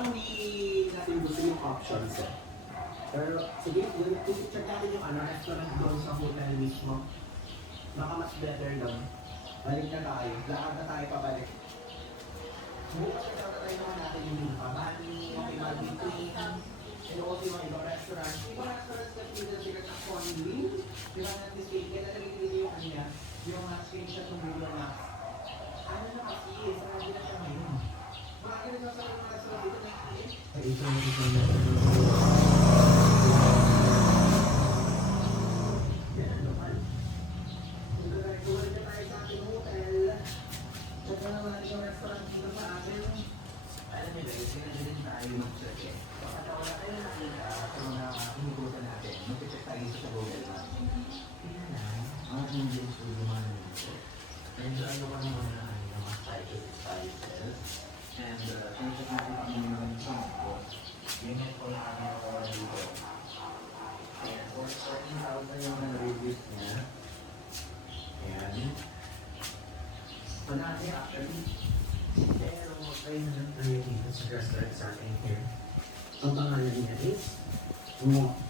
parang hindi natin gusto yung options eh. Pero sige, check natin yung restaurant doon sa hotel mismo. Baka mas better doon. Balik na tayo. Lakad na tayo pabalik. Bukas na tayo naman natin yung Lipa. Bani, okay, Malvin, and also yung ibang restaurant. Ibang restaurants na pinili sila sa Conway. Di ba natin state, kaya nalagay yung kanya, yung screenshot ng Google Maps. Ano na kasi, sarado na siya ngayon. Bakit na sa mga restaurant dito na ay, ito na. Yan, lokal. Kung na tayo sa ating hotel, check na naman yung restaurant dito sa atin. Alam niyo guys, din tayo mag-check eh. Kapag wala tayo nakita sa mga inigutan natin, mag-check tayo sa Google Maps. Tingnan na, mga Indians will naman dito. And ano ka naman na mga spices. And check natin kung ano naman yung sampo. Yun yung po na kami nakuha dito. And for 14,000 yung reviews niya. Ayan. So natin actually, pero tayo na lang tayo dito sa restaurant sa atin here. Ang pangalan niya is Mo.